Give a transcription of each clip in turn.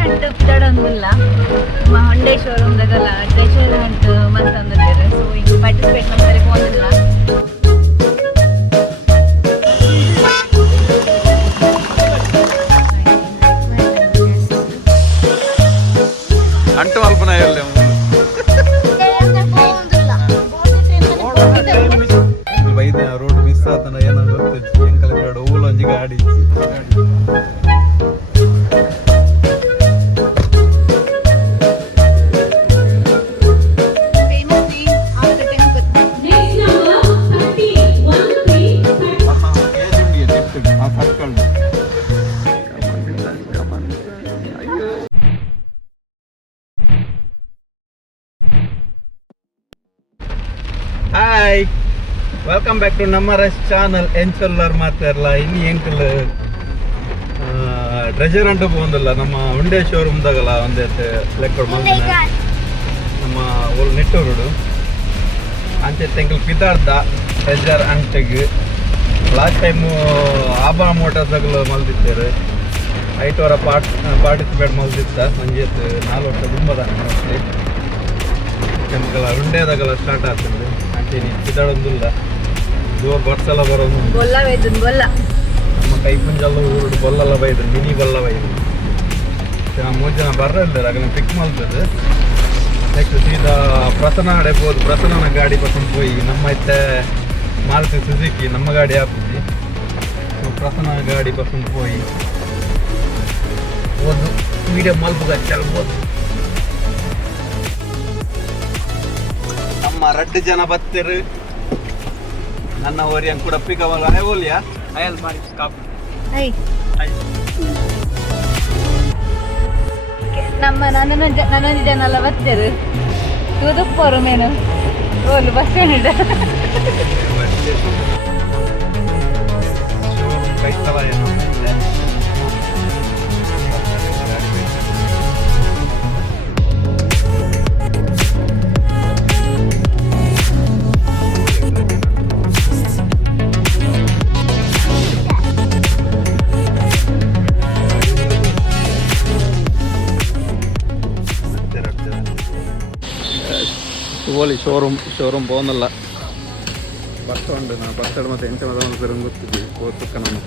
Hunt ಬಿಡೋಂಗಿಲ್ಲ ಹೊಂಡೆ ಶೋರೂಮ್ದಾಗಲ್ಲ treasure Hunt ಮತ್ತೆ ಅಂದಿದ್ದಾರೆ. So ಈಗ participate ಮಾಡ್ತಾರೆ ಹೋಗಿಲ್ಲ. ಅಂಟು ಅಲ್ಪನ ಇರಲಿ ಬೈದೆ ರೋಡ್ ಮಿಸ್ ಆತನ ಏನೋ ಗೊತ್ತು ಎಂಕಲ್ ಬೇಡ ಊಲೊಂಜಿ ಗಾಡಿ ಹಾಯ್ ವೆಲ್ಕಮ್ ಬ್ಯಾಕ್ ಟು ನಮ್ಮ ಚಾನಲ್ ಎಂಚೊಲ್ಲರ್ ಮಾತಾಡಲ್ಲ ಇನ್ನು ಎಂಕಲ್ ಟ್ರೆಜರ್ ಅಂಟು ಬಂದಿಲ್ಲ ನಮ್ಮ ಉಂಡೆ ಶೋರೂಮ್ದಾಗಲ್ಲ ಒಂದೇ ಲೆಕ್ಕ ನಮ್ಮ ಒಲ್ ನೆಟ್ಟೂರುಡು ಅಂಚೆ ಎಂಕಲ್ ಪಿದಾರ್ದ ಟ್ರೆಜರ್ ಅಂಟಿಗೆ ಲಾಸ್ಟ್ ಟೈಮು ಆಭಾ ಮೋಟರ್ಸ್ದಾಗಲು ಮಲ್ದಿದ್ದಾರೆ ಐಟವರ ಪಾರ್ಟಿಸಿಪೇಟ್ ಮಲ್ದಿತ್ತ ಸಂಜೆತ್ತು 4 ವರ್ಷ ತುಂಬದ ಮೋಸ್ಟ್ಲಿ ನಮ್ಗೆಲ್ಲ ಉಂಡೆದಾಗೆಲ್ಲ ಸ್ಟಾರ್ಟ್ ಆಗ್ತದೆ ಅಂಚೆ ನೀನು ಪಿದಾಡೊಂದಿಲ್ಲ ಜೋರು ಬರ್ಸೆಲ್ಲ ಬರೋದು ನಮ್ಮ ಕೈ ಪುಂಜಲ್ಲ ಊರು ಬೊಲ್ಲೆಲ್ಲ ಬೈದ್ರು ಮಿನಿ ಬಲ್ಲ ಬೈದ್ರು 3 ಜನ ಬರ್ರಿಲ್ಲ ಆಗಲ್ಲ ಪಿಕ್ ಮಾಡ್ತದೆ ನೆಕ್ಸ್ಟ್ ಸೀದಾ ಪ್ರಸನ್ನ ಹಡೆಬೋದು ಪ್ರಸನ್ನ ಗಾಡಿ ಪಸಂದ್ ಹೋಗಿ ನಮ್ಮ ಇತ್ತೆ ಮಾರುತಿ ಸುಜುಕಿ ನಮ್ಮ ಗಾಡಿ ಹಾಕುದು ಪ್ರಸನ್ನ ಗಾಡಿ ಪಸಂದ್ ಹೋಗಿ ಒಂದು ಮೀಡಿಯಂ ಮಲ್ಪುಗ ಚಲ್ಬೋದು ನಮ್ಮ 2 ಜನ ಬತ್ತಿರು ನನ್ನ ಓರಿಯನ್ ಕೂಡ ಪಿಕವಲ್ಲ ಓಲಿಯಾ ಅಯಲ್ ಮಾಡಿ ಕಾಪು ನಮ್ಮ ನನ್ನೊಂದು ಜನ ಎಲ್ಲ ಬರ್ತಾರೆ ತುದುಪ್ಪರು ಮೇನು ಓಲು ಬಸ್ ಸ್ಟ್ಯಾಂಡ್ ಕೈತಲ ಏನು ಓಲಿ ಶೋರೂಮ್ പോകുന്നില്ല ಬಸ್ಸುണ്ട് ಬಸ್ಸಲ್ಲಿ ಮತ್ತೆ ಎಂಟು ಮದ ಗೊತ್ತಿದ್ವಿ ಓದ್ತಕ್ಕ ನಾನು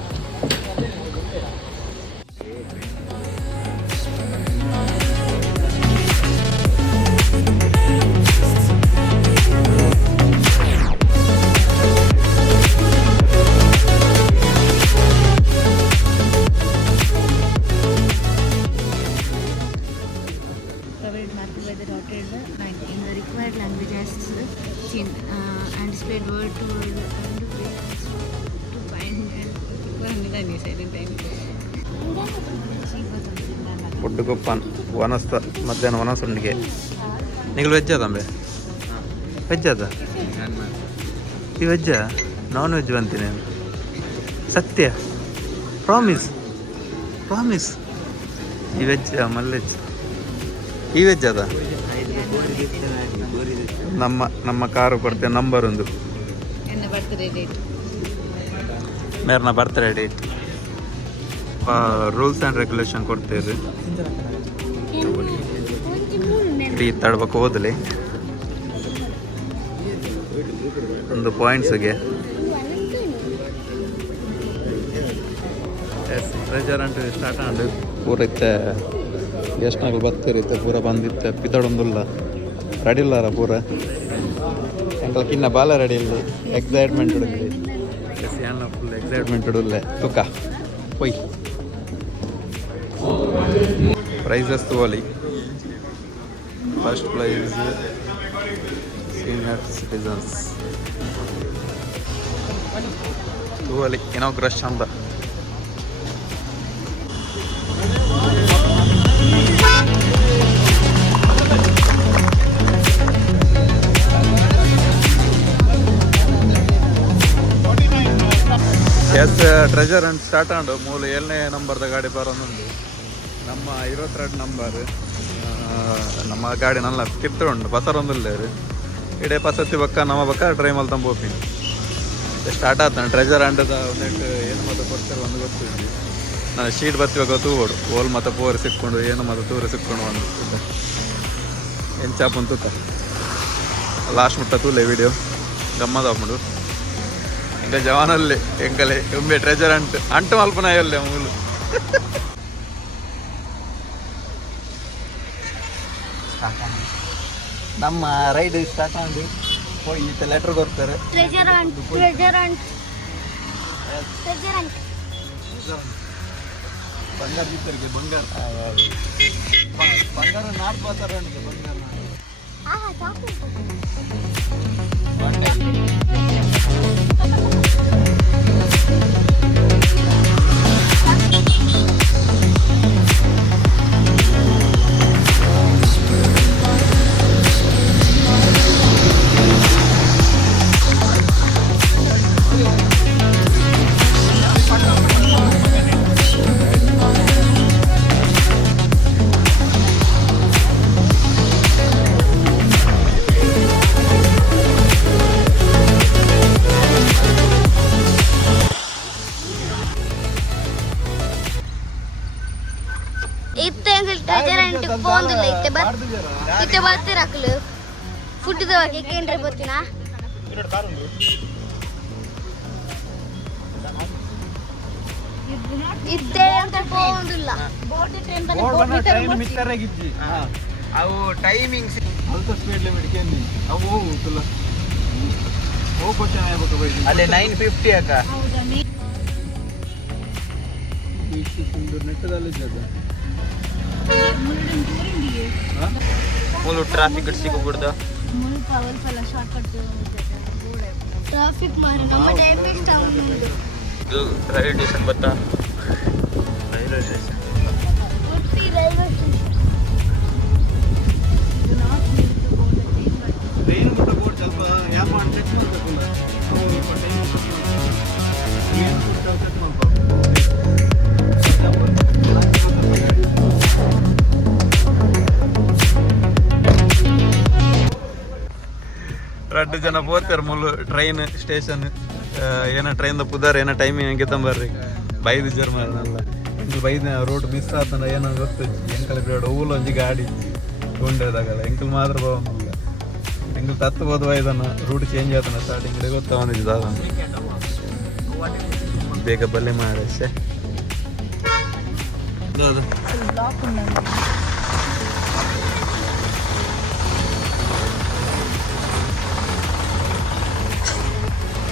ಒಡ್ಡುಗೊಪ್ಪನ್ ವನಸ್ತ ಮಧ್ಯಾಹ್ನ ವನಸುಂಡಿಗೆ ನಿಗಳು ವೆಜ್ ಅದಂಬೆ ವೆಜ್ ಅದ ಈ ವೆಜ್ಜ ನಾನ್ ವೆಜ್ ಅಂತೀನಿ ಸತ್ಯ ಪ್ರಾಮಿಸ್ ಈ ವೆಜ್ ಮಲ್ಲೆಜ್ ಈ ವೆಜ್ ಅದ ನಮ್ಮ ಕಾರು ಕೊಡ್ತೇವೆ ನಂಬರ್ 1 ಮೇರ್ನ birthday date rules and regulation ಕೊಡ್ತೇವೆ ಈ ತಡ್ಬೇಕು ಓದಲಿ ಒಂದು ಪಾಯಿಂಟ್ಸ್ಗೆ ರೆಸ್ಟೋರೆಂಟ್ ಸ್ಟಾರ್ಟ್ ಆಂಡು ಪೂರ ಇತ್ತೆ ಗೆಸ್ಟ್ನಾಗಳು ಬರ್ತಿರುತ್ತೆ ಪೂರ ಬಂದಿತ್ತೆ ಪಿತಡೊಂದಿಲ್ಲ ರೆಡಿ ಇಲ್ಲಾರ ಪೂರ ಎಂಕಲ್ಕಿನ್ನ ಬಾಲ ರೆಡಿ ಇಲ್ಲ ಎಕ್ಸೈಟ್ಮೆಂಟ್ ಹುಡುಗಲಿ ಫುಲ್ ಎಕ್ಸೈಟ್ಮೆಂಟ್ ಹುಡುಗಲೆ ತುಕ ಪೊಯ್ ಪ್ರೈಸಸ್ ತಗೋಲಿ ಫಸ್ಟ್ ಪ್ರೈಸ್ ಸೀನಿಯರ್ ಸಿಟಿಸನ್ಸ್ ತಗೋಲಿ ಇನಾಗ್ರೇಷನ್ ಚಂದ ಎಸ್ ಟ್ರೆಜರ್ ಅಂಡ್ ಸ್ಟಾರ್ಟ್ ಆಂಡು 7ನೇ ನಂಬರ್ದ ಗಾಡಿ ಬರೋನುಂಡು ನಮ್ಮ 22 ನಂಬರ್ ನಮ್ಮ ಗಾಡಿ ನಲ್ಲ ತಿರ್ತುಂಡು ಬಸರೊಂದುಲ್ಲೇರು ಇಡೇ ಪಸತ್ತಿ ಬಕ್ಕ ನಮ್ಮ ಬಕ್ಕ ಟ್ರೈ ಮಲ್ತಂಬ ಹೋಗ್ತೀನಿ ಸ್ಟಾರ್ಟ್ ಆಗ್ತಾನೆ ಟ್ರೆಜರ್ ಅಂಡದ ಒಂದೆಂಟು ಏನು ಮತ್ತೆ ಕೊಡ್ತಾರೆ ಒಂದು ಗೊತ್ತಿದ್ವಿ ನಾನು ಶೀಟ್ ಬರ್ತೀವಾಗ ತೂಗೋಡು ಓಲ್ ಮತ್ತೆ ಪೋರ್ ಸಿಕ್ಕೊಂಡು ಏನು ಮತ್ತೆ ತೂರು ಸಿಕ್ಕೊಂಡು ಒಂದು ಎಂಚಾಪನ್ ತೂತ ಲಾಸ್ಟ್ ಮುಟ್ಟ ತೂಲೆ ವಿಡಿಯೋ ಗಮ್ಮದಾಗ್ಬಿಡು ఇంకా జవానల్లే ఎంకలే ఎంబే ట్రెజర్ అంటు మల్పనాయల్లే మూలు ನಮ್ಮ ರೈಡ್ ಸ್ಟಾರ್ಟ್ ಆಗಿ ಹೋಗಿ ಮತ್ತೆ ಲೆಟರ್ ಕೊಡ್ತಾರೆ ಬಂಗಾರ ಬಿತ್ತರಿಗೆ ಬಂಗಾರ ಬಂಗಾರ ನಾಟ್ ಬಾತಾರ ಬಂಗಾರ ಇತ್ತೆ ಬರ್ತೀರ ಅಕ್ಕಲು ಫುಡ್ ದವಾಗ ಏನ್ರಿ ಬರ್ತೀನಾ ಇತ್ತೆ ಅಂತ ಹೋಗುದಿಲ್ಲ ಅವು ಟೈಮಿಂಗ್ಸ್ ಅಲ್ಪ ಸ್ಪೀಡ್ ಲಿಮಿಟ್ ಕೇಂದ್ರಿ ಅವು ಹೋಗುತ್ತಿಲ್ಲ ಹೋಗೋ ಕ್ವಶನ್ ಆಗ್ಬೇಕು ಬೈ ಅಲ್ಲೇ 950 ಅಕ್ಕ ನೆಟ್ಟದಲ್ಲಿ ಜಾಗ ಮುಳು ಟ್ರಾಫಿಕ್ ಸಿಗಬಿಡ್ದ ಮುಳು ಪವರ್ ಫಲ ಶಾರ್ಟ್ ಕಟ್ ಟ್ರಾಫಿಕ್ ಮಾರಿ ನಮ್ಮ ಟೈಮ್ ವೇಸ್ಟ್ ಆಗುವುದು ಇದು ರೈಲ್ವೆ ಸ್ಟೇಷನ್ ಬತ್ತಾ railway station Udupi railway station train ಮುಟ್ಟ ಬೋರ್ಡ್ ಸ್ವಲ್ಪ ಯಾಪ್ ಮಾಡಿ ಚೆಕ್ ಮಾಡಬೇಕಲ್ಲ ಏನು ಚೆಕ್ ಮಾಡಬೇಕು ಎರಡು ಜನ ಹೋಗ್ತಾರೆ ಮುಳ್ಳು ಟ್ರೈನ್ ಸ್ಟೇಷನ್ ಏನೋ ಟ್ರೈನ್ದ ಪುದಾರ ಏನೋ ಟೈಮಿಂಗ್ ಹಂಗೆ ತಂಬರ್ರಿ ಬೈದು ಜರ್ಮಲ್ಲ ಇಂದು ಬೈದ ರೋಡ್ ಮಿಸ್ ಆತಂದ್ರೆ ಏನೋ ಗೊತ್ತಜ್ಜಿ ಎಂಕಲ್ ಬೇಡ ಹೂಲು ಒಂಜಿ ಗಾಡಿ ತೊಗೊಂಡೇದಾಗಲ್ಲ ಎಂಕಲ್ ಮಾತ್ರ ಬಾವಲ್ಲ ಎಂಕಲ್ ತತ್ತು ಹೋದ ಇದನ್ನ ರೂಟ್ ಚೇಂಜ್ ಆತನ ಸ್ಟಾರ್ಟಿಂಗ್ ಗೊತ್ತಾವಂದಿದ್ದು ಅದನ್ನು ಬೇಗ ಬಲ್ಲೆ ಮಾಡಿ ಸೆ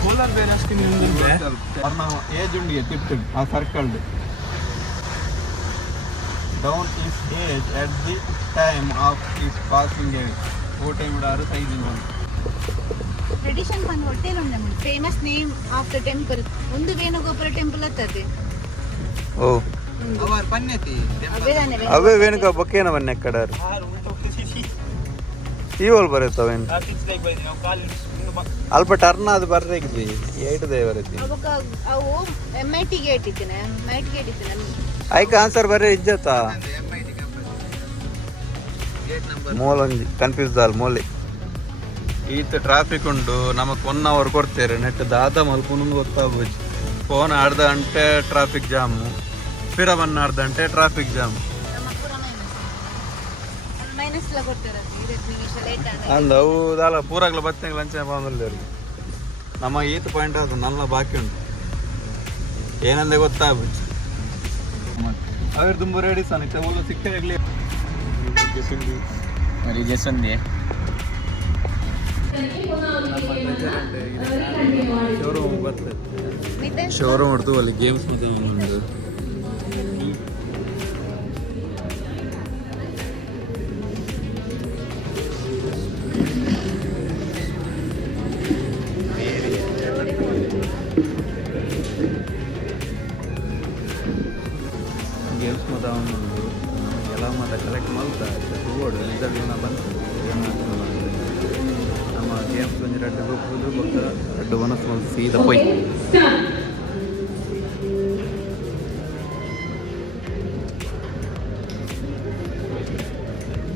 ಕೋಲಾರ ಬೇರೆ ಅಷ್ಟು ಏಜ್ ಉಂಡಿಗೆ ತಿಟ್ಟು ಆ ಸರ್ಕಲ್ಡ್ down is age at the time of is passing age ಓ ಟೈಮ್ ಇಡಾರು ಸೈಜಿಂಗ್ ಟ್ರೆಡಿಷನ್ ಒಂದು ಹೋಟೆಲ್ ಉಂಟು famous name of the temple ಒಂದು ವೇಣುಗೋಪುರ ಟೆಂಪಲ್ ಅತ್ತది ಓ ಅವರ್ ಪನ್ಯತಿ ಅವೇ ವೇಣುಗ ಬೊಕ್ಕೇನ ಬನ್ನೆ ಕಡಾರು ಈವಲ್ ಬರುತ್ತವೇನು ಅಲ್ಪ ಟರ್ನ್ ಅದು ಬರ್ರೇಗಿದ್ವಿ 8 ದೇ ಬರುತ್ತೆ ಅವು MIT ಗೇಟ್ ಇತ್ತಿನ MIT ಗೇಟ್ ಇತ್ತಿನ ಐಕ ಆನ್ಸರ್ ಬರ್ರೆ ಇಜ್ಜತಾ ಮೋಲೊಂಜಿ ಕನ್ಫ್ಯೂಸ್ ದಾಲ್ ಮೋಲಿ ಈತ ಟ್ರಾಫಿಕ್ ಉಂಟು ನಮಗೆ 1 ಅವರ್ ಕೊಡ್ತೇರೆ ನೆಟ್ ದಾದ ಮಲ್ಪುನು ಗೊತ್ತಾಗ್ಬೋದು ಫೋನ್ ಅರ್ಧ ಗಂಟೆ ಟ್ರಾಫಿಕ್ ಜಾಮು ಫಿರ ಒನ್ ಅರ್ಧ ಗಂಟೆ ಟ್ರಾಫಿಕ್ ಜಾಮ್ ಅಂದ ಅವು ದಾಲ ಪೂರಾಗ್ಲ ಬತ್ತಂಗೆ ಲಂಚ ಬಂದಲ್ಲಿ ಅವ್ರಿಗೆ ನಮ್ಮ ಈತ ಪಾಯಿಂಟ್ ಅದು ನನ್ನ ಬಾಕಿ ಉಂಟು ಏನಂದ್ರೆ ಗೊತ್ತಾಗ್ಬೋದು ಅವ್ರು ತುಂಬ ರೆಡಿ ಸಾನಿತ್ತೆ ಒಳ್ಳೆ ಸಿಕ್ಕೇ ಆಗಲಿ మరి చేస్తుంది ಶೋರೂಮ್ ಬರ್ತದೆ ಶೋರೂಮ್ ಹೊಡ್ತು ಅಲ್ಲಿ ಗೇಮ್ಸ್ ಮತ್ತೆ ಒಂದು ಗೇಮ್ಸ್ ಮತ್ತೆ ಒಂದು ಎಲ್ಲ ಮತ್ತೆ ಕಲೆಕ್ಟ್ ಮಾಡ್ತಾರೆ ಬೋರ್ಡ್ ರಿಸಲ್ಟ್ ಏನೋ ಬಂತು ನಮ್ಮ ಗೇಮ್ಸ್ ಒಂದು 2 ಗ್ರೂಪ್ ಬೊಕ್ಕ 2 ಬನಸ್ ಸೀದಾ ಪೋಯ್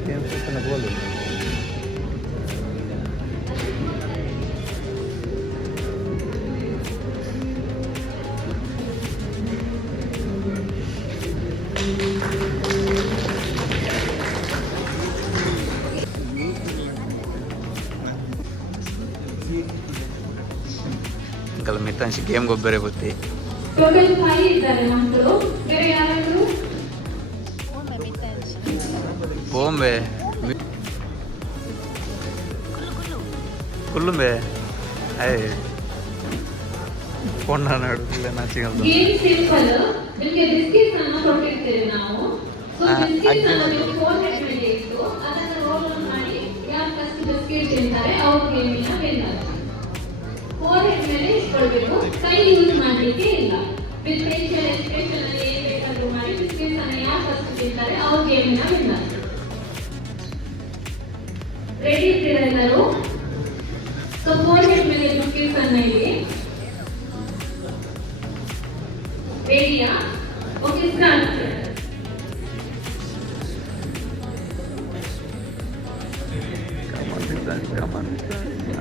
ಗೇಮ್ಸ್ ಇತ್ತನ ಗೋಲ್ ಅಲ್ಲ ಮಿತಾಂಶ್ ಗೇಮ್ ಗೊಬ್ಬರ ಗೊತ್ತಿ ಟೋಟಲ್ 5 ಇದ್ದಾರೆ ಮಕ್ಕಳು. ಬೇರೆ ಯಾರಾದರೂ ಓಂಬೆ ಕುಲ್ಲುಂಬೆ ಅಯ್ಯ ಕೊಂಡ ನಡುಗಿಲ್ಲ ನಾಚಿಗಲ್ದು ಗೇಮ್ ಸಿಂಪಲ್. ನಿಮಗೆ ಬಿಸ್ಕೆಟ್ಸ್ ಅನ್ನು ಕೊಟ್ಟಿರ್ತೇವೆ ನಾವು. ಸೊ ಬಿಸ್ಕೆಟ್ಸ್ ಅನ್ನು ನೀವು 4 ಹೆಡ್ ಮೇಲೆ ಇಟ್ಟು ಅದನ್ನು ರೋಲ್ ಆನ್ ಮಾಡಿ ಯಾರು ಫಸ್ಟ್ ಬಿಸ್ಕೆಟ್ ತಿಂತಾರೆ ಅವ್ರ ಗೇಮಿನ ವಿನ್ನರ್. 4 ಹೆಡ್ ಮೇಲೆ ಇಟ್ಕೊಳ್ಬೇಕು. ಕೈ ಯೂಸ್ ಮಾಡಲಿಕ್ಕೆ ಇಲ್ಲ. ವಿತ್ ಫೇಶಿಯಲ್ ಎಕ್ಸ್ಪ್ರೆಷನ್ ಅಲ್ಲಿ ಏನು ಬೇಕಾದ್ರೂ ಮಾಡಿ ಬಿಸ್ಕೆಟ್ಸ್ ಅನ್ನು ಯಾರು ಫಸ್ಟ್ ತಿಂತಾರೆ ಅವ್ರ ಗೇಮಿನ ವಿನ್ನರ್. ರೆಡಿ ಇದ್ದೀರಾ ಎಲ್ಲರೂ? ಸೊ 4 ಹೆಡ್ ಮೇಲೆ ಬಿಸ್ಕೆಟ್ಸ್ ಅನ್ನು ಇಡಿ. ರೆಡಿಯಾ? Okay start.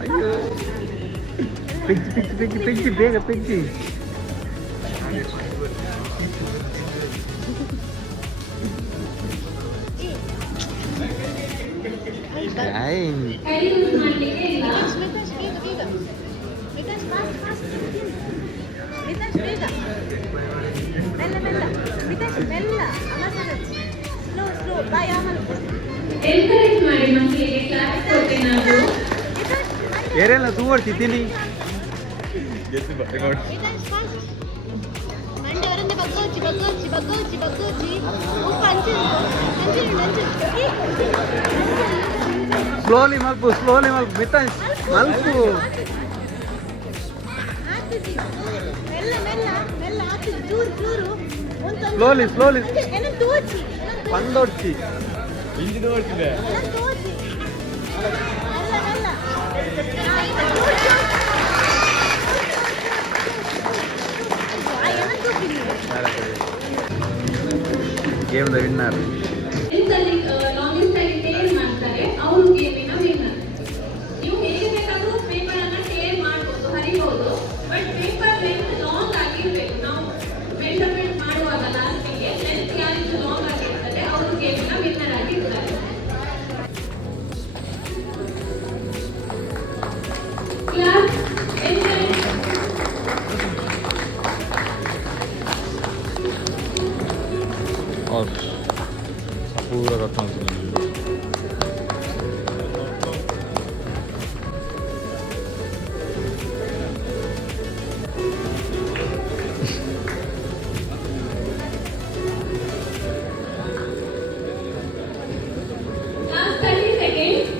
ಅಯ್ಯೋ ತೆಗ್ಗಿ ಬೇಗ ತೆಗ್ಗಿ ಕೈ ಯೂಸ್ ಮಾಡಲಿಕ್ಕೆ ಇಲ್ಲ. ಎನ್ಕರೇಜ್ ಮಾಡಿ ಮಕ್ಕಳಿಗೆ. ಕ್ಲಾಸ್ ಕೊಟ್ಟೆ ನಾನು. ಏರೆಲ್ಲ ತೂವರ್ತಿದ್ದೀನಿ ಸ್ಲೋಲಿ ಮಲ್ಪು ಮಿತಾಂಶ್ ಮಲ್ಪು ಸ್ಲೋಲಿ ಪಂದೊಡ್ಚಿ ಇಂಜಿನ ಓಡ್ತಿದೆ ಗೇಮ್ ದ ವಿನ್ನರ್. ಲಾಂಗೆಸ್ಟ್ ಆಗಿ ಟೇರ್ ಮಾಡ್ತಾರೆ ಅವರು ಗೇಮಿನ ವಿನ್ನರ್. ನೀವು ಹೇಗೆ ಬೇಕಾದ್ರೂ ಪೇಪರ್ ಅನ್ನ ಟೇರ್ ಮಾಡಬಹುದು, ಹರಿಬಹುದು. ಬಟ್ ಪೇಪರ್ ಲೆಂತ್ ಲಾಂಗ್ ಆಗಿರ್ಬೇಕು. ನಾವು ಮೆಜರ್ಮೆಂಟ್ ಮಾಡುವಾಗ ಲಾಸ್ಟಿಗೆ ಲೆಂತ್ ಯಾರಿಗೂ ಲಾಂಗ್ ಆಗಿರ್ತದೆ ಅವರು ಗೇಮಿನ ವಿನ್ನರ್ ಆಗಿರ್ತಾರೆ. ಕ್ಲಾಸ್ और पूरा रखा last 30 seconds.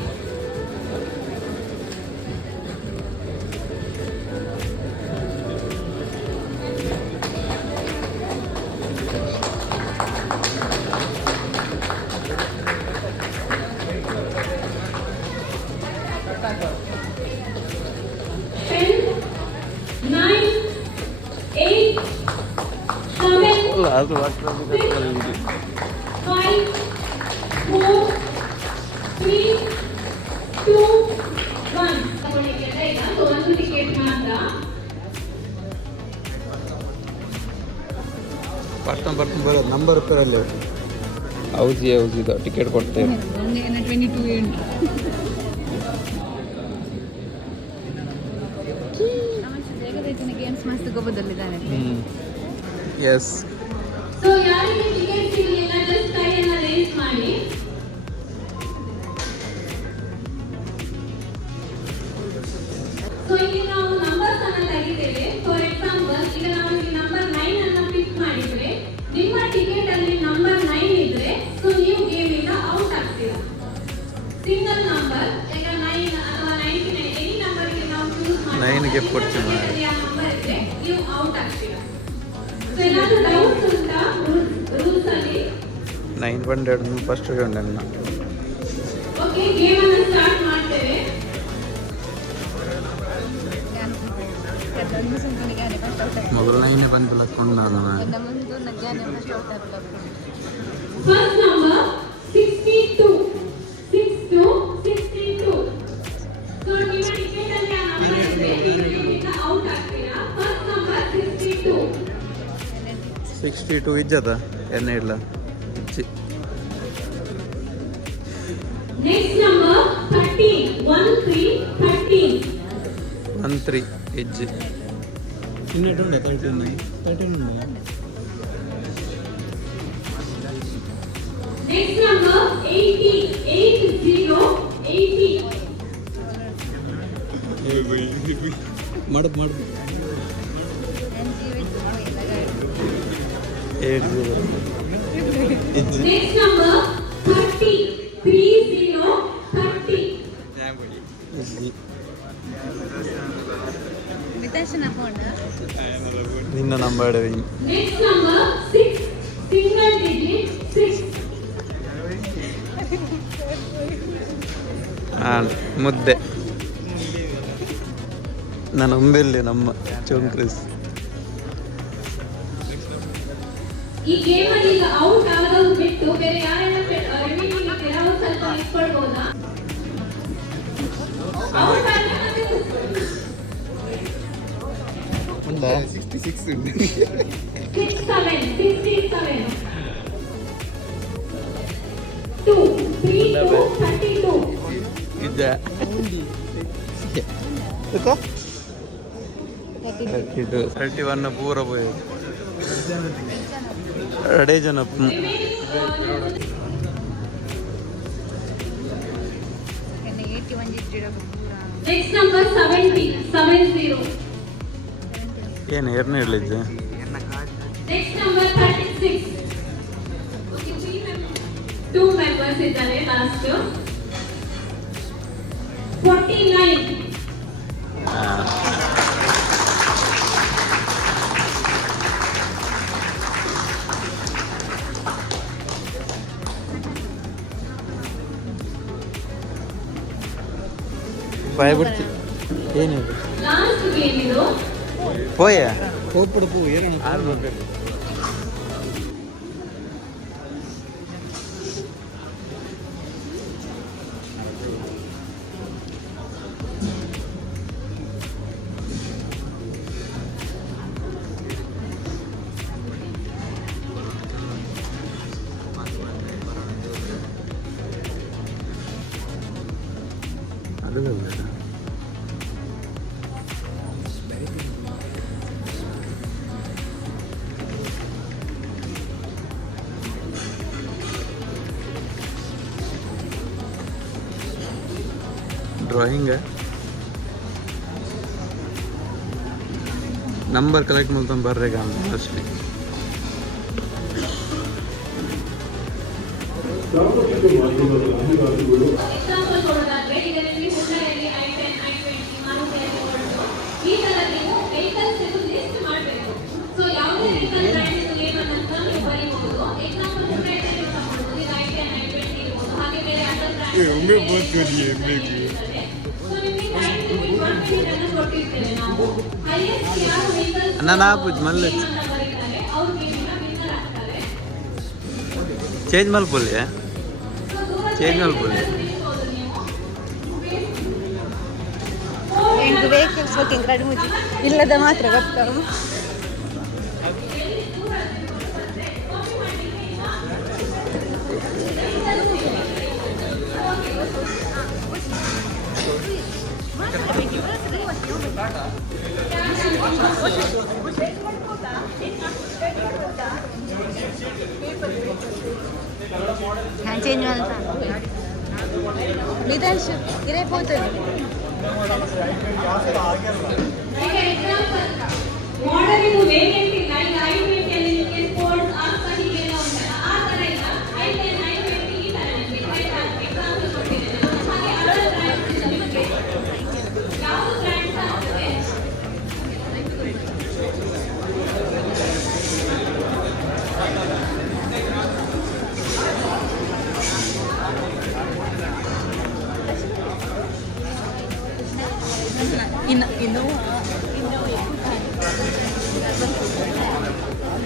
ಅದು ವಾಟರ್ 5 4 3 2 1 ತಗೊಳ್ಳಿಕ್ಕೆಲ್ಲ ಈಗ ಒಂದು ಟಿಕೆಟ್ ಮಾತ್ರ. ಬರ್ತಾನೆ ಬರೋದು ನಂಬರ್ ಪೇರಲ್ಲಿ ಹೌದು ಟಿಕೆಟ್ ಕೊಡ್ತೇವೆ. 22 ಏನು ಗೇಮ್ಸ್ ಮಸ್ತ್ ಗೊಬ್ಬದಲ್ಲಿದ್ದಾನೆ. ಎಸ್ ಸೊ ಯಾರಿಗೆ ಟಿಕೆಟ್ ಸಿಗಲಿಲ್ಲ ಜಸ್ಟ್ ಕೈಯನ್ನ ರೇಸ್ ಮಾಡಿ. ಸೊ ಇಲ್ಲಿ ನಾವು ನಂಬರ್ಸ್ ಅನ್ನ ತೆಗಿತೇವೆ. ಫಾರ್ ಎಕ್ಸಾಂಪಲ್ ಈಗ ನಾವು ಇಲ್ಲಿ ನಂಬರ್ 9 ಅನ್ನ ಪಿಕ್ ಮಾಡಿದ್ರೆ ನಿಮ್ಮ ಟಿಕೆಟ್ ಅಲ್ಲಿ ನಂಬರ್ 9 ಇದ್ರೆ ಸೊ ನೀವು ಗೇಮ್ ಇಂದ ಔಟ್ ಆಗ್ತೀರಾ. ಸಿಂಗಲ್ ನಂಬರ್ ಈಗ 9 ಅಥವಾ 99 ಎನಿ ನಂಬರ್ ಗೆ ನಾವು ಚೂಸ್ ಮಾಡಿ 9 ಗೆ ಕೊಡ್ತೀವಿ. ಆ ನಂಬರ್ ಇದ್ರೆ ನೀವು ಔಟ್ ಆಗ್ತೀರಾ. ಸೊ ಏನಾದರೂ ಡೌಟ್ಸ್ ಉಂಟಾ ರೂಲ್ಸ್ ಅಲ್ಲಿ? 900 ಫಸ್ಟ್ ರೌಂಡ್ ಓಕೆ ಗೇಮ್ ಅನ್ನು ಸ್ಟಾರ್ಟ್ ಮಾಡ್ತೇವೆ. ಮೊದಲು 9 ಬಂದು ಲಕ್ಕೊಂಡು ನಾನು ಫಸ್ಟ್ ನಂಬರ್ 62 62 ಸೊ ನಿಮ್ಮ ಟಿಕೆಟ್ ಅಲ್ಲಿ ಆ ನಂಬರ್ ಇದೆ ನೀವು ಔಟ್ ಆಗ್ತೀರಾ. ಫಸ್ಟ್ ನಂಬರ್ 62 ಇಜ್ಜದ ಎಣ್ಣೆ ಇಲ್ಲ ಇಜ್ಜಿ. ನೆಕ್ಸ್ಟ್ ನಂಬರ್ 13 13 13 ಇಜ್ಜಿ. ಇನ್ನೆಟ್ಟುಂಡೆ 13 ಉಂಡೆ. Next number 80, 80. ಮಾಡುದು 80. Next number 30, 30. ನಿತಾಶನ ಫೋನ್ ನಿನ್ನ number. Next number 6, single digit 6. ಮುದ್ದೆ ನಾನು ಒಂಬೆಲ್ಲಿ ನಮ್ಮ ಚೋಂಕ್ರಿಸ್. ಈ ಗೇಮ್ ಅಲ್ಲಿ ಈಗ ಔಟ್ ಆಗೋದು ಬಿಟ್ಟು ಬೇರೆ ಯಾರೆಲ್ಲ ರಿಮೈನಿಂಗ್ ಇದ್ದೀರಾ ಅವ್ರು ಸ್ವಲ್ಪ ನಿಂತ್ಕೊಳ್ಬೋದಾ? ಔಟ್ ಆದ್ರೆ ಒಂದ 66 67, 67. 2, 3, 2, 32. ಇದ್ದ 31 ಪೂರ ಪೋಯ್ ಅಡೇ ಜನ. Next number 70, 70. ಏನು ಎರಡನೇ ಹೇಳಿದ್ದೆ. Next number 36. 2 members ಇದ್ದಾರೆ ಲಾಸ್ಟ್. 49. ಬಾಯ್ ಬಿಡ್ತಿ ಏನಿದೆ ಲಾಸ್ಟ್ ಗೇಮ್ ಇದು. ಪೋಯ ಹೋಗ್ಬಿಡಪ್ಪು ಏನು ಆರು ಬರಬೇಕು. ಡ್ರಾಯಿಂಗ್ ನಂಬರ್ ಕಲೆಕ್ಟ್ ಮಾಡ್ತಾ ಬರ್ರೇಗ ಅಷ್ಟೇ. ಎಕ್ಸಾಂಪಲ್ ಕೊಡೋದಾದ್ರೆ ಈಗ ನಿಮಗೆ ಹುಂಡೈಯಲ್ಲಿ i10, i20, ಮಾರುತಿಯಲ್ಲಿ ಈ ತರ ನೀವು ವೆಹಿಕಲ್ಸ್ ಲಿಸ್ಟ್ ಮಾಡಬೇಕು. ಸೊ ಯಾವುದೇ ವೆಹಿಕಲ್ ಬ್ರ್ಯಾಂಡ್ ನೇಮ್ ಅಂತ ನೀವು ಬರೀಬಹುದು. ಎಕ್ಸಾಂಪಲ್ ಹುಂಡೈಯಲ್ಲಿ ತಗೊಳ್ಳಬಹುದು. ಈಗ i10, i20 ಇರಬಹುದು. ಹಾಗೆ ಬೇರೆ ಅದರ್ ಬ್ರ್ಯಾಂಡ್ ಸೊ ನಿಮಗೆ ಬ್ರ್ಯಾಂಡ್ ಇನ್ಫಾರ್ಮೇಷನ್ ಅನ್ನು ಕೊಟ್ಟಿರ್ತೇವೆ ನಾವು. ಹೈಯೆಸ್ಟ್ ಯಾವ ವೆಹಿಕಲ್ಸ್ ನಾನು ಆಪುಜ್ ಮಲ್ಲೆ ಬರೀತಾರೆ ಅವರು ಗೇಮಿನ ವಿನ್ನರ್ ಆಗ್ತಾರೆ. ಚೇಂಜ್ ಮಲ್ಪೊಲ್ಲಿ ಚೇಂಜ್ ಮಲ್ಪೊಲ್ಲಿ ಎಂಟು ವೆಹಿಕಲ್ಸ್ ಬುಕಿಂಗ್ ಕಡಿಮೆ ಇಲ್ಲದ ಮಾತ್ರ ಗೊತ್ತಾಗ. చేంజ్ నిదాష్ ఇరైపోతుంది. మోడల్ ಇದು ವೇರಿಯಂಟ್ ಇಲ್ಲ. ಈಗ i20 ಅಲ್ಲಿ ನಿಮಗೆ ಸ್ಪೋರ್ಟ್ಸ್ ಆರ್ಟ್ಸ್ ಹೀಗೆಲ್ಲ ಉಂಟಲ್ಲ ಆ ತರ ಇಲ್ಲ. i10, i20 ಈ ತರ ನಿಮಗೆ ಎಕ್ಸಾಂಪಲ್ ಕೊಟ್ಟಿದ್ದೇನೆ. ಹಾಗೆ ಅದರ್ ಬ್ರ್ಯಾಂಡ್ಸ್ ನಿಮಗೆ ಯಾವ ಬ್ರ್ಯಾಂಡ್ಸ್ ಆಗ್ತದೆ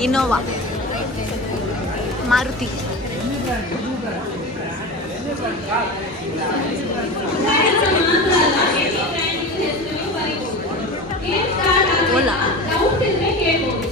ಇನೋವಾ, ಮಾರುತಿ, ಓಲಾ. ಡೌಟ್ ಇದ್ರೆ ಕೇಳಬಹುದು.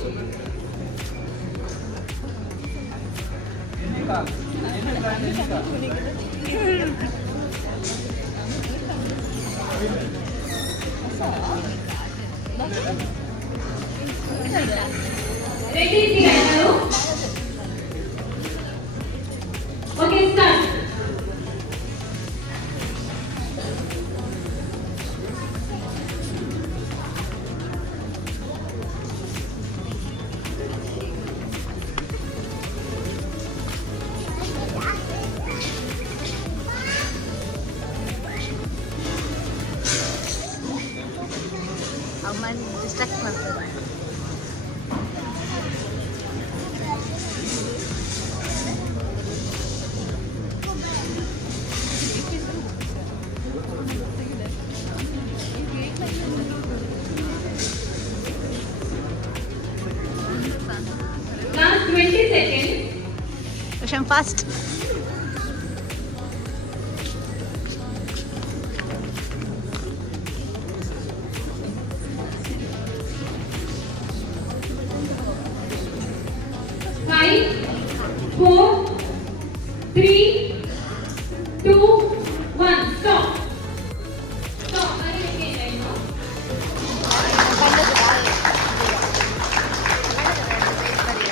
ರೆಡಿ ಇದ್ದೀರಾ ಎಲ್ಲರೂ? Okay start. ಅಮ್ಮ ಡಿಸ್ಟ್ರಾಕ್ಟ್ ಮಾಡ್ತಾರೆ. Last 20 seconds. Question fast. Five, 4, 3, 2, 1. Stop. Stop. Again, now.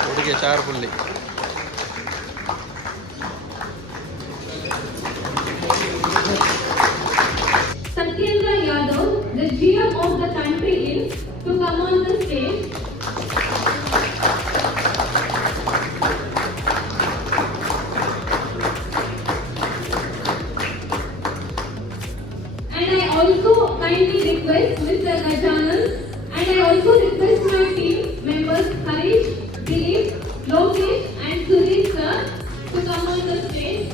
ಹುಡುಗಿ ಚಾರ್ pulley. Satyendra Yadav, the GM of the country, is to come on the stage. And I also kindly request Mr. Gajanan, and I also request my team members Harish, Dilip, Lokesh and Suresh sir to come on the stage.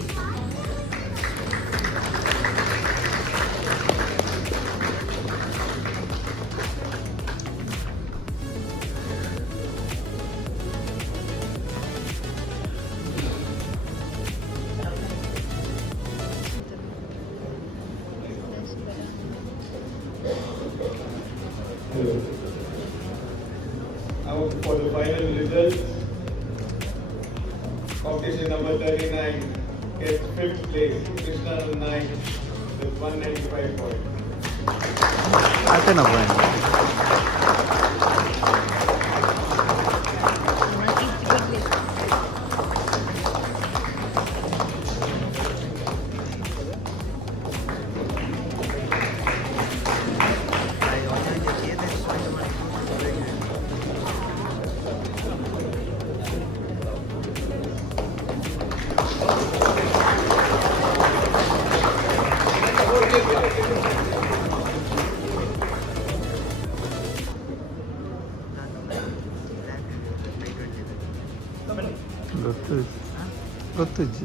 Now for the final results, competition number 39 gets 5th place, Krishna 9 with 195 points. ಆತೇನ point. ಗೊತ್ತಿಜ್ಜ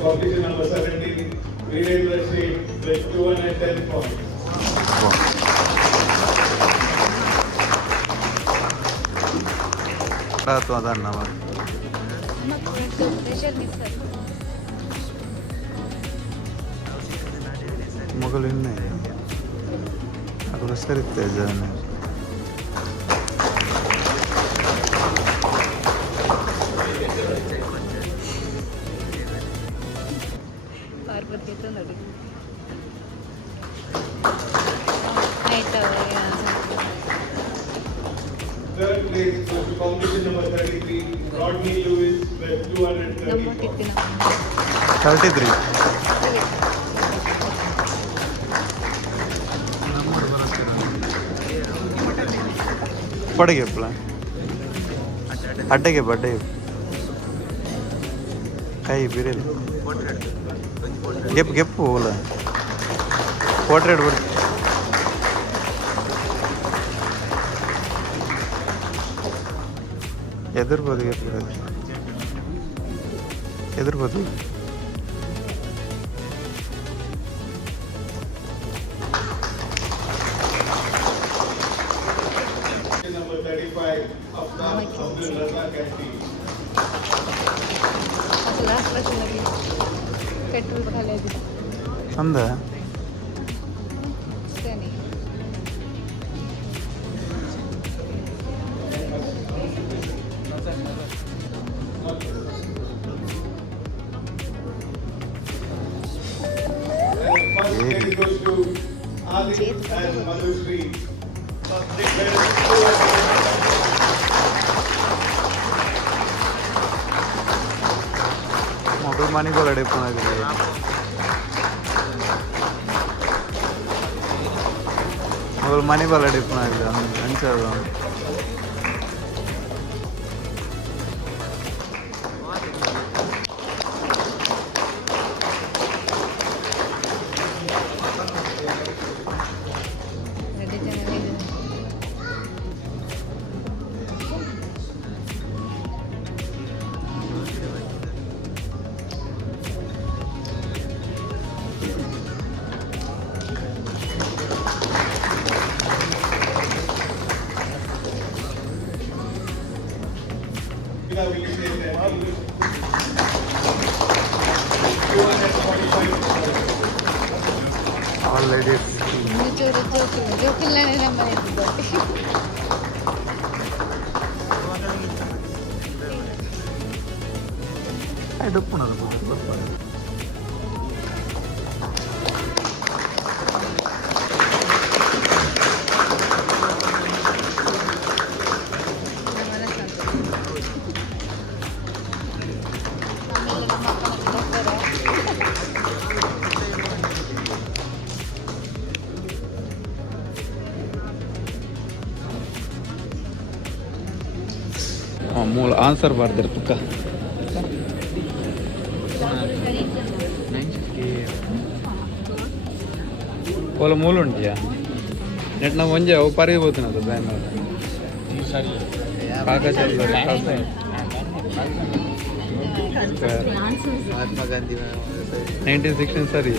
Competition number 17, Virendra Singh with 210 points. ಅಥವಾ ಅದನ್ನ pressure miss ಆಯ್ತು. ಮಗಳು ಇನ್ನೇ ಅದು ಸರಿತೆ ಜನ ಪಾರ್ವತಿ ಹತ್ರ ನೋಡಿ ಆಯ್ತಾ. Third place goes to competition number 33, Rodney Lewis with 230 ನಮ್ಮ points. ಕಿತ್ತಿನ 33. ಪಡೆಗೆ ಅಡ್ಡೆಗೆ ಬಡ್ಡೆ ಕೈ ಬಿರಿಲ್ಲ ಗೆಪ್ಪು ಓಲ ಪೋರ್ಟ್ರೇಟ್ ಬರ್ತಿ ಎದುರ್ಬೋದು ಎದುರ್ಬೋದು Number 35, Abdul Razak Kasti. Last ವರ್ಷದಲ್ಲಿ ಪೆಟ್ರೋಲ್ ಖಾಲಿ ಆಗಿದೆ. ಅಂದ ಸರಿ Adit and Madhusri. Subject matter. Mobile ಮನೆಗೆ ಒಳಗಡೆ ಪುನಃ ಮೊಬೈಲ್ ಮನೆ ಒಳಗಡೆ ಪುನಃ ಅನ್ಸೋದು Will you say that? 245. All ladies ಜೋಕಿಲ್ಲನೇ ನಮ್ಮ എടുപ്പണത് ಮೂಲ ಆನ್ಸರ್ ಬರ್ದಿರ ಪುಕ್ಕ ಓಲ ಮೂಲ ಉಂಟಿಯಾ ನೆಟ್ ನಾವು ಒಂಜೆ ಅವು ಪರಿಬೋತಿನದು ಬ್ಯಾನ್ ಮಹಾತ್ಮ ಗಾಂಧಿ 1916 ಸರಿ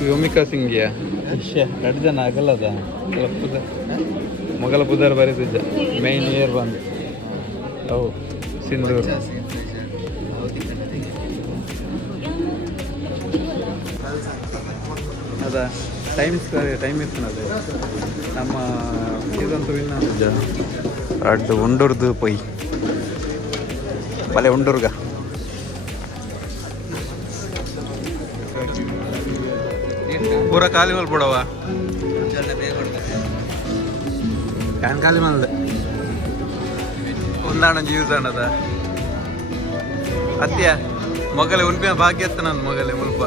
ವ್ಯೋಮಿಕಾ ಸಿಂಗ್ಯಾ ಎರಡು ಜನ ಆಗಲ್ಲದ ಮೊಗಲ ಬುಧರ್ ಬರೀತಿದ್ದ ಮೈನ್ ಇಯರ್ ಬಂದು ಅವು ಸಿಂಧೂರ್ ಅದ ಟೈಮ್ ಇತ್ತು ಅದು ನಮ್ಮ ಇದಂತೂ ಇನ್ನೊಂದು ಅಡ್ಡು ಉಂಡೂರ್ದು ಪೊಯ್ ಬಲೆ ಉಂಡೂರ್ಗ ಪೂರ ಖಾಲಿ ಮಲ್ ಬಿಡವ ಯಾನ್ ಖಾಲಿ ಮಲ್ದ ಒಂದಾಣಂಜಿ ಯೂಸ್ ಅಣ್ಣದ ಅತ್ಯ ಮೊಗಲೆ ಉನ್ಪೆ ಭಾಗ್ಯ ಎತ್ತ ನಂದು ಮೊಗಲೆ ಮುಲ್ಪ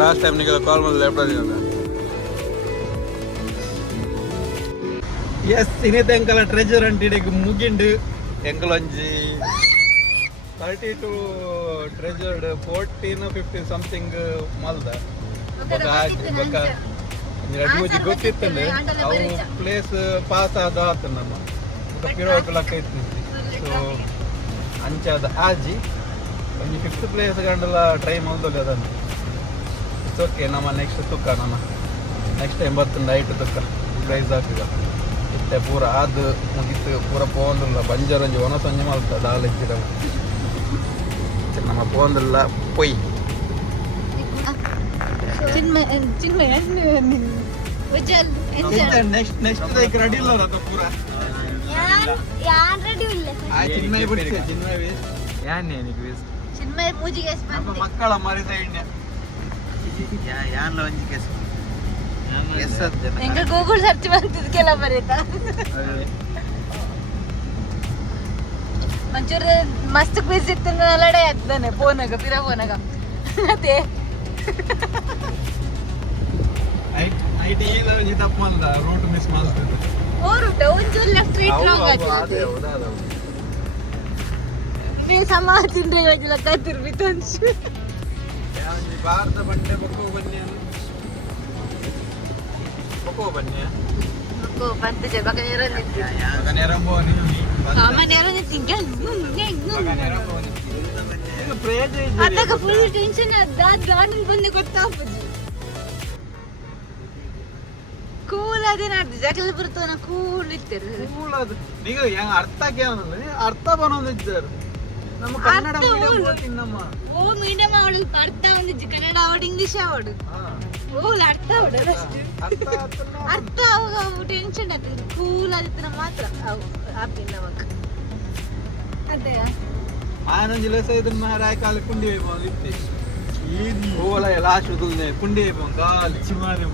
ಲಾಸ್ಟ್ ಟೈಮ್ ನಿಗಲ ಕಾಲ್ ಮಾಡಿದ ಲ್ಯಾಪ್ಟಾಪ್ ಎಸ್ ಇನ್ನಿತ ಎಂಕಲ ಟ್ರೆಜರ್ ಅಂಟಿಡಿಗೆ ಮುಗಿಂಡು ಎಂಕಲೊಂಜಿ 32 ಟ್ರೆಜರ್ಡ್ 14-15 ಸಮಥಿಂಗ್ ಮಲ್ದ ಎರಡು ಗೊತ್ತಿತ್ತಂದ್ರೆ ಅವು ಪ್ಲೇಸ್ ಪಾಸ್ ಆದ ಆತ ನಮ್ಮ ಪಿರೋಕ್ ಲಕ್ಕ ಇತ್ತು ಸೊ ಅಂಚಾದ ಆಜಿ ಒಂದು 5th ಪ್ಲೇಸ್ ಗಂಡಲ ಟ್ರೈ ಮಾಡ್ದಲ್ಲ ಅದನ್ನು ಇಟ್ಸ್ ಓಕೆ ನಮ್ಮ ನೆಕ್ಸ್ಟ್ ತುಕ್ಕ ನಮ್ಮ ನೆಕ್ಸ್ಟ್ 85 ತುಕ್ಕ ಪ್ರೈಸ್ ಹಾಕಿದ ಇತ್ತೆ ಪೂರ ಅದು ಮುಗಿತು ಪೂರ ಪೋಂದಿಲ್ಲ ಬಂಜರಂಜಿ ಒಣ ಸಂಜೆ ಮಾಡ್ತದೆ ದಾಲೆಚ್ಚಿದ ನಮ್ಮ ಪೋಂದಿಲ್ಲ ಪೊಯ್ ನೆಕ್ಸ್ಟ್ ರೆಡಿ ಇಲ್ಲ ಅದು ಪೂರ ಯಾನ್ ರೆಡಿ ಇಲ್ಲ ಚಿನ್ಮಯ ಬಿಡಿಸಿ ಚಿನ್ಮಯ ವೇಸ್ಟ್ ಯಾನ್ ಏನಿಗೆ ವೇಸ್ಟ್ ಚಿನ್ಮಯ ಪೂಜೆಗೆ ನಮ್ಮ ಮಕ್ಕಳ ಮರಿದ ಇಂಡ್ಯ ಯಾನ್ಲ ಒಂಜಿ ಕೇಸ್ ಎಸ್ ಅದ ಎಂಗ ಗೂಗಲ್ ಸರ್ಚ್ ಮಾಡ್ತಿದ್ಕೆಲ್ಲ ಬರೀತಾ ಮಂಚೂರು ಮಸ್ತ್ ಕ್ವಿಜ್ ಇತ್ತು ನಲ್ಲಡೆ ಆಗ್ತಾನೆ ಫೋನಾಗ ಫೋನಾಗ ಅದೇ ಐಟಿ ಇಲ್ಲ ಒಂಜಿ ತಪ್ಪು ಮಲ್ದ ರೂಟ್ ಮಿಸ್ ಮಾಡ್ತಿದ್ದೆ ಓ ರೂಟ್ ಒಂಚೂರು ಲೆಫ್ಟ್ ರೈಟ್ ರಾಂಗ್ ಅದೇ ಆಯ್ತು ಹೌದಾ ವೇ ಸಮಾಜಿಂದ್ರೆ ಇವಜ್ಜಲ ಕತ್ತಿರ್ಬಿತ್ತು ಅನ್ಸು ಯಾವಂಜಿ ಭಾರತ ಬಂಡೆ ಬಕ್ಕೋ ಬನ್ನಿ ಓ ಬಂತು ಜೆ ಬಕ ನೇರ ನಿಂತಿ ಬಕ ನೆರಂಬೋ ನೀ ಕಾಮ ನೇರ ನಿಂತಿ ಅದಾಗ ಫುಲ್ ಟೆನ್ಷನ್ ದಾನ್ ಬಂದು ಗೊತ್ತಾಗ್ಬೋದು ಕೂಲ್ ಅದೇ ನಾಡ್ದು ಜಗಲ್ ಬರ್ತವನ ಕೂಲ್ ಇತ್ತರು ನೀಗ ಹೆಂಗ ಅರ್ಥ ಕೇಳೋದಿಲ್ಲ ಅರ್ಥ ಬರೋದಿದ್ದಾರೆ ನಮ್ಮ ಕನ್ನಡ ಮೀಡಿಯಂ ಓದ್ತಿನ್ನಮ್ಮ ಓ ಮೀಡಿಯಂ ಅವಳು ಅರ್ಥ ಒಂದಿಜ್ಜು ಕನ್ನಡ ಅವಡು ಇಂಗ್ಲಿಷ್ ಅವಡು ಓಲ್ ಅರ್ಥ ಅವಡು ಅರ್ಥ ಅವಾಗ ಅವು ಟೆನ್ಷನ್ ಆಗ್ತದೆ ಕೂಲ್ ಆದಿತ್ತನ ಮಾತ್ರ ಅವು ಆಪಿನ ಅವಾಗ ಅದೇ ಆನಂಜಿಲ ಇದನ್ನ ಮಾರಾಯ ಕಾಲ ಕುಂಡಿ ಇತ್ತೆ ಓಲ ಲಾಸ್ಟ್ ಕುಂಡಿ ಕಾಲು ಚಿಮಾನೆ